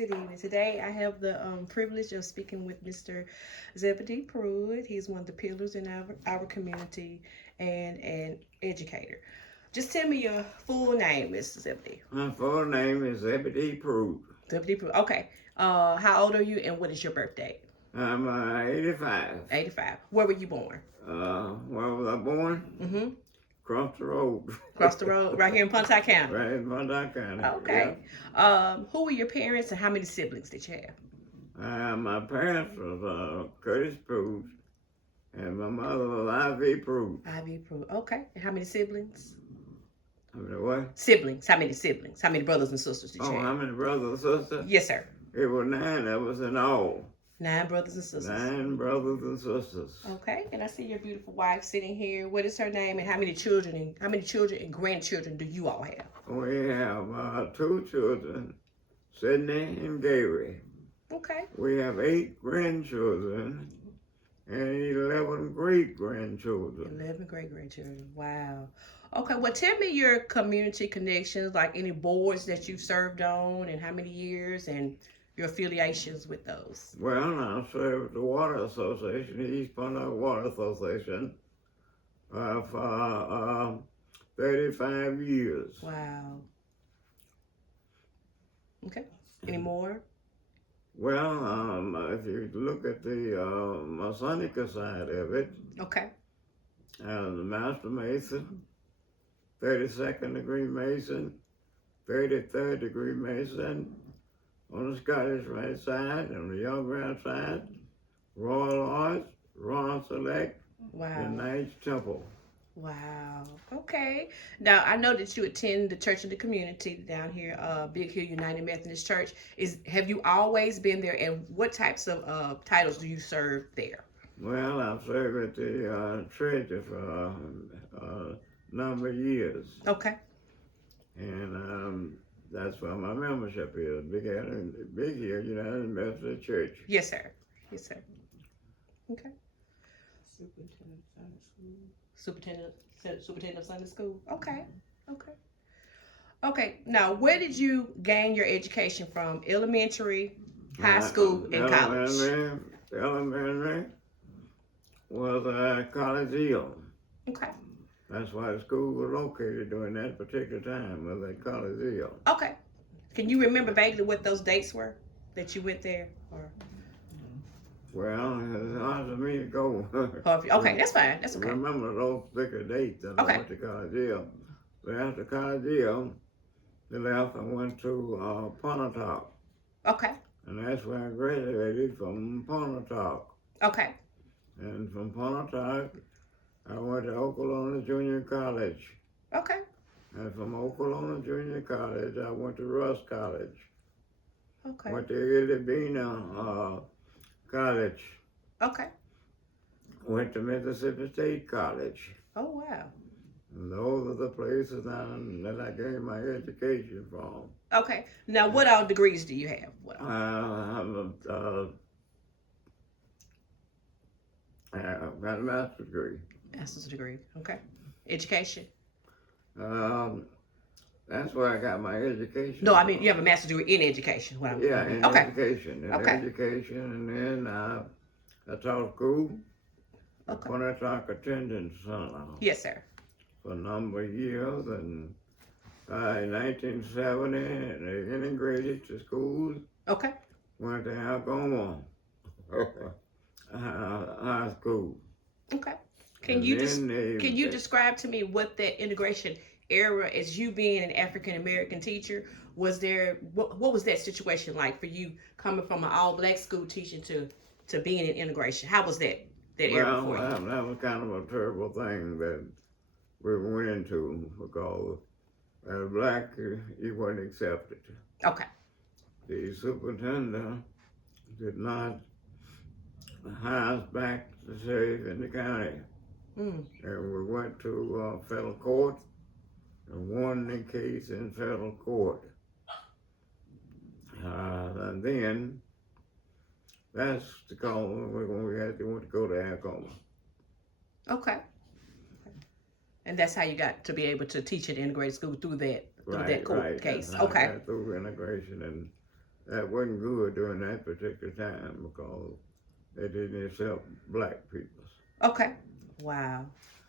Good evening. Today I have the privilege of speaking with Mr. Zebedee Prude. He's one of the pillars in our community and an educator. Just tell me your full name, Mr. Zebedee. My full name is Zebedee Prude. Zebedee Prude. Okay. How old are you and what is your birthday? I'm 85. 85. Where were you born? Where was I born? Mm-hmm. Across the road. Across the road, right here in Pontotoc County. Right in Pontotoc County. Okay. Yeah. Who were your parents and how many siblings did you have? My parents was Curtis Prude, and my mother was Ivy Prude. Ivy Prude. Okay. And how many siblings? I mean, what? Siblings. How many siblings? How many brothers and sisters did you have? How many brothers and sisters? Yes, sir. It was 9 of us in all. 9 brothers and sisters. 9 brothers and sisters. Okay, and I see your beautiful wife sitting here. What is her name, and how many children and grandchildren do you all have? We have 2 children, Sydney and Gary. Okay. We have 8 grandchildren and 11 great-grandchildren. 11 great-grandchildren. Wow. Okay, well, tell me your community connections, like any boards that you've served on and how many years and your affiliations with those. Well, I served the Water Association, the East Pontotoc Water Association, for 35 years. Wow. Okay. Any more? Well, if you look at the Masonic side of it, Okay. the Master Mason, 32nd degree Mason, 33rd degree Mason, on the Scottish Rite side, on the Young Grand side, Royal Arts, Royal Select, Wow. and Knights Temple. Wow. Okay. Now I know that you attend the church in the community down here, Big Hill United Methodist Church. Have you always been there, and what types of titles do you serve there? Well, I've served at the treasury for a number of years. Okay. And that's where my membership is, Big Hill United Methodist Church. Yes, sir. Yes, sir. Okay. Superintendent of Sunday School. Okay. Okay. Okay. Now, where did you gain your education from? Elementary, high school, and college? Elementary was Collegio. Okay. That's why the school was located during that particular time, was at Collegio. Okay. Can you remember vaguely what those dates were that you went there? Or? Well, it's hard for me to go. Okay, that's fine. That's okay. Remember those particular dates that Okay. I went to Collegio. But after Collegio, they left and went to Pontotoc. Okay. And that's where I graduated from Pontotoc. Okay. And from Pontotoc, I went to Okolona Jr College. Okay. And from Okolona Jr College, I went to Russ College. Okay. Went to Ilibina College. Okay. Went to Mississippi State College. Oh, wow. And those are the places that I gained my education from. Okay. Now, what all degrees do you have? I've got a master's degree. Master's degree. Okay. Education? That's where I got my education. No, I mean, you have a master's degree in education. In okay. education. In education, and then I taught school. Okay. Pontotoc Attendance Center. Yes, sir. For a number of years, and in 1970, they integrated to schools. Okay. Went to Okolona High School. Okay. Can you describe to me what that integration era, as you being an African American teacher, was there? What was that situation like for you, coming from an all black school teaching to being in integration? How was that era for you? That was kind of a terrible thing that we went into, because as black, you weren't accepted. Okay. The superintendent did not hire us back to serve in the county. And we went to federal court and won the case in federal court. And then that's the call when we had to want to go to Okolona. Okay. And that's how you got to be able to teach at integrated school through that court case. And Okay. I got through integration, and that wasn't good during that particular time because they didn't accept black people. Okay. Wow.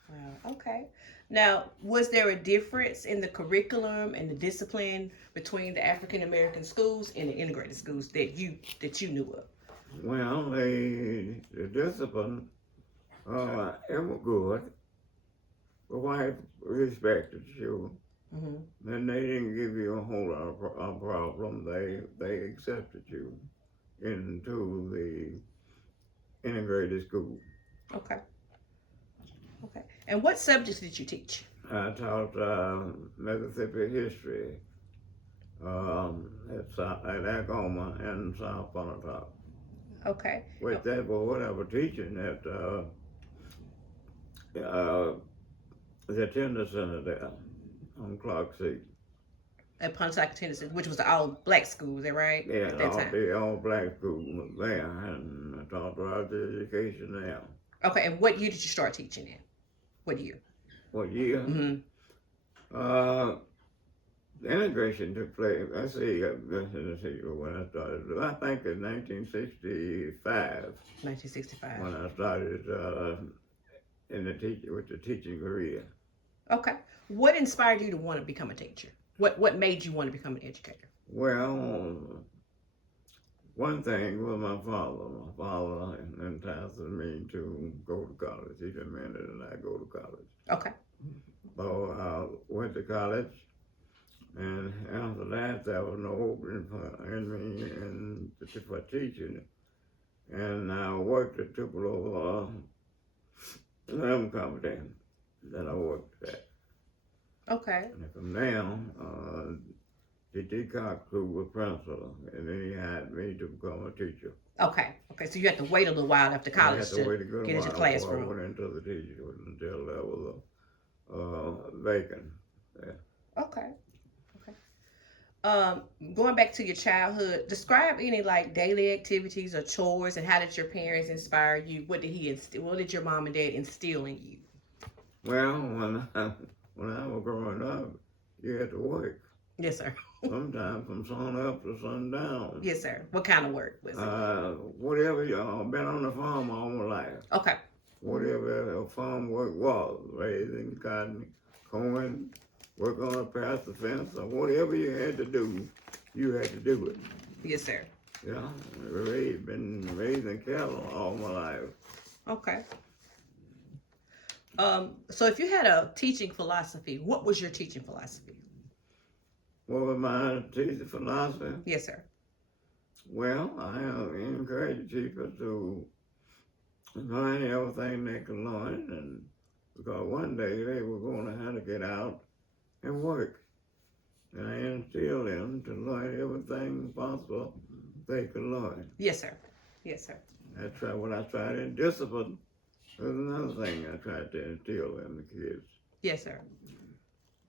Wow. Okay. Now, was there a difference in the curriculum and the discipline between the African American schools and the integrated schools that you knew of? Well, the discipline, it was good. The wife respected you. Mm-hmm. And they didn't give you a whole lot of problem. They accepted you into the integrated school. Okay. Okay. And what subjects did you teach? I taught Mississippi history at Okolona and South Pontotoc. Okay. With that, but what I was teaching at the attendance center there on Clark Street. At Pontotoc Attendance Center, which was the all black school, is that right? Yeah, At that time. the all black school was there, and I taught about the education there. Okay, and what year did you start teaching in? What year? What year? Mm-hmm. The integration took place, let's see when I started. I think in 1965. 1965. When I started with the teaching career. Okay. What inspired you to want to become a teacher? What made you want to become an educator? Well, one thing was my father. My father enticed me to go to college. He demanded that I go to college. Okay. So I went to college, and after that, there was no opening in me for teaching. And I worked at Tupelo film company that I worked at. Okay. And from now, D.T. Cox, who was principal, and then he hired me to become a teacher. Okay. Okay. So you had to wait a little while after college to get into classroom. I went into the teacher until there was a vacant. Yeah. Okay. Okay. Going back to your childhood, describe any like daily activities or chores, and how did your parents inspire you? What did your mom and dad instill in you? Well, when I was growing up, you had to work. Yes, sir. Sometimes from sun up to sundown. Yes, sir. What kind of work was it? Whatever, been on the farm all my life. Okay. Whatever farm work was, raising cotton, corn, work on a path of fence, or whatever you had to do it. Yes, sir. Yeah, been raising cattle all my life. Okay. So if you had a teaching philosophy, what was your teaching philosophy? What was my teaching philosophy? Yes, sir. Well, I encourage people to learn everything they can learn, and because one day they were going to have to get out and work. And I instilled them to learn everything possible they could learn. Yes, sir. Yes, sir. That's what I tried in discipline. There's another thing I tried to instill in the kids. Yes, sir.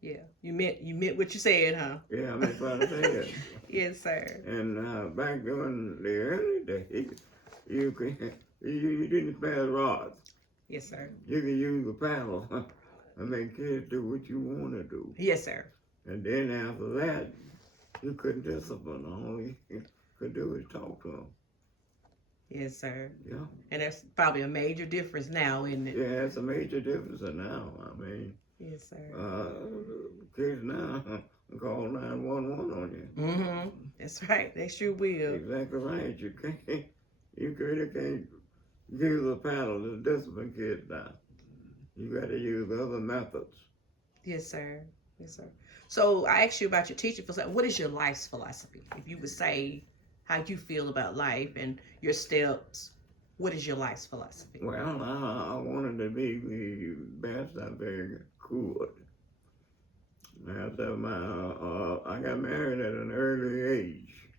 Yeah, you meant what you said, huh? Yeah, I meant what I said. Yes, sir. And back during the early days, you didn't pass rods. Yes, sir. You could use the paddle and make kids do what you want to do. Yes, sir. And then after that, you couldn't discipline. All you could do is talk to them. Yes, sir. Yeah. And that's probably a major difference now, isn't it? Yeah, it's a major difference now. I mean, yes, sir. Kids now call 911 on you. Mm-hmm. That's right. They sure will. Exactly right. You really can't use a paddle to discipline kids now. You got to use other methods. Yes, sir. Yes, sir. So I asked you about your teaching philosophy. What is your life's philosophy? If you would say how you feel about life and your steps, what is your life's philosophy? Well, I wanted to be the best I very could. After I got married at an early age,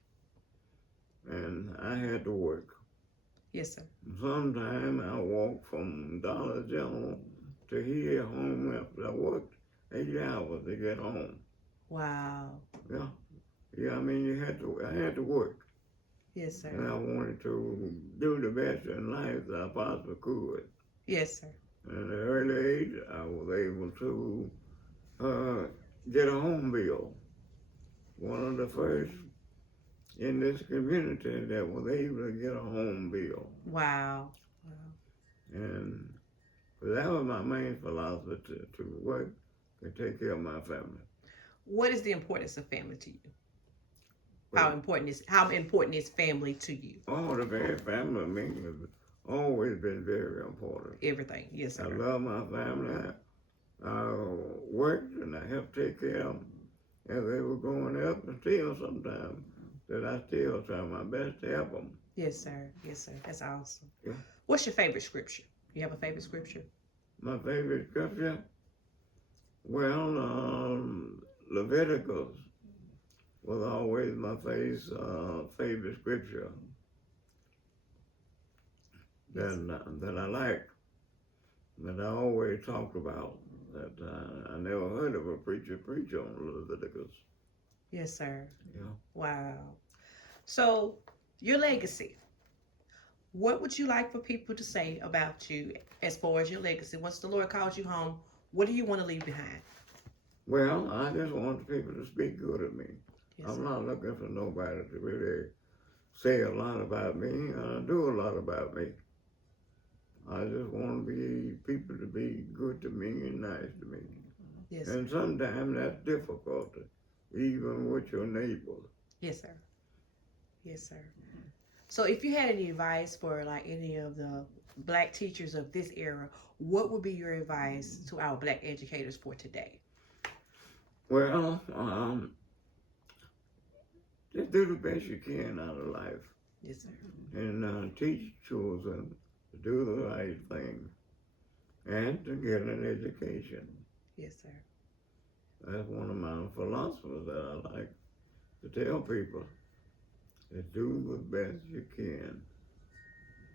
and I had to work. Yes, sir. Sometimes I walked from Dollar General to here home after I worked 8 hours to get home. Wow. Yeah. I mean, I had to work. Yes, sir. And I wanted to do the best in life that I possibly could. Yes, sir. At an early age, I was able to get a home bill. One of the first in this community that was able to get a home bill. Wow. And that was my main philosophy, to work and take care of my family. What is the importance of family to you? Well, How important is family to you? Oh, the very family of me has always been very important. Everything, yes, sir. I love my family. I worked and I helped take care of them as they were growing up, and still sometimes that I still try my best to help them. Yes, sir. Yes, sir. That's awesome. Yeah. What's your favorite scripture? You have a favorite scripture? My favorite scripture? Well, Leviticus was always my favorite scripture that I like, that I always talked about, that I never heard of a preacher preach on Leviticus. Yes, sir. Yeah. Wow. So, your legacy. What would you like for people to say about you as far as your legacy? Once the Lord calls you home, what do you want to leave behind? Well, I just want people to speak good of me. Yes, I'm sir. not looking for nobody to really say a lot about me, do a lot about me. I just want people to be good to me and nice to me. Yes, And sir. sometimes that's difficult, even with your neighbors. Yes, sir. Yes, sir. So if you had any advice for like any of the black teachers of this era, what would be your advice to our black educators for today? Well, just do the best you can out of life. Yes, sir. And teach children to do the right thing and to get an education. Yes, sir. That's one of my philosophies that I like to tell people. To do the best you can.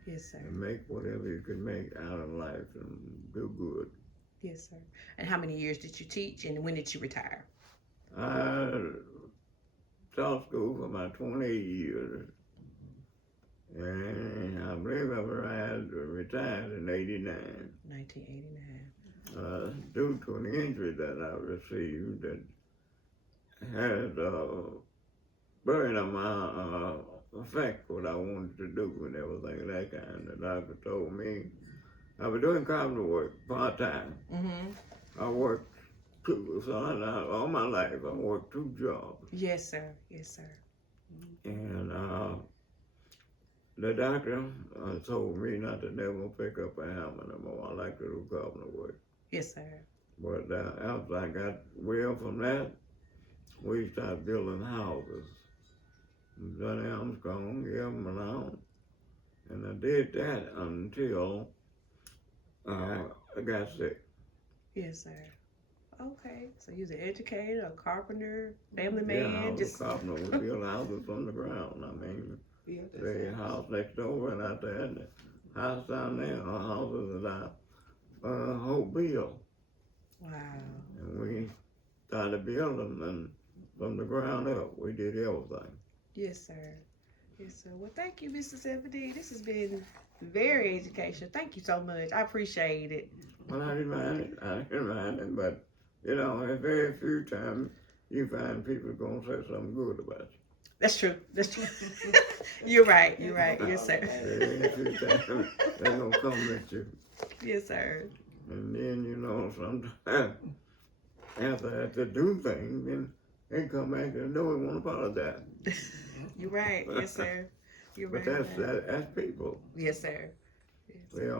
Yes, sir. And make whatever you can make out of life and do good. Yes, sir. And how many years did you teach, and when did you retire? I taught school for about 28 years. And I believe I retired in 89. 1989. Due to an injury that I received that had burned on my affect what I wanted to do and everything of that kind. The doctor told me I was doing carpenter work part-time. Mm-hmm. I worked all my life I worked 2 jobs. Yes, sir. Yes, sir. And the doctor told me not to never pick up a hammer no more. I like to do carpenter work. Yes, sir. But after I got well from that, we started building houses. Johnny Armstrong gave them along, and I did that until I got sick. Yes, sir. Okay, so you're an educator, a carpenter, family Yeah, man. I was a carpenter. We built houses from the ground. I mean, the house next door and out there, and the house down there are houses that I helped build. Wow. And we started building and from the ground up. We did everything. Yes, sir. Yes, sir. Well, thank you, Mr. Zebedee. This has been very educational. Thank you so much. I appreciate it. Well, I didn't mind it, but, you know, very few times you find people going to say something good about you. That's true. That's true. You're right. You're right. Yes, sir. Very few times they're going to come at you. Yes, sir. And then, you know, sometimes after I have to do things, then they come back and know we want to apologize. You're right. Yes, sir. You're But right. that's people. Yes, sir. Yes, sir. They all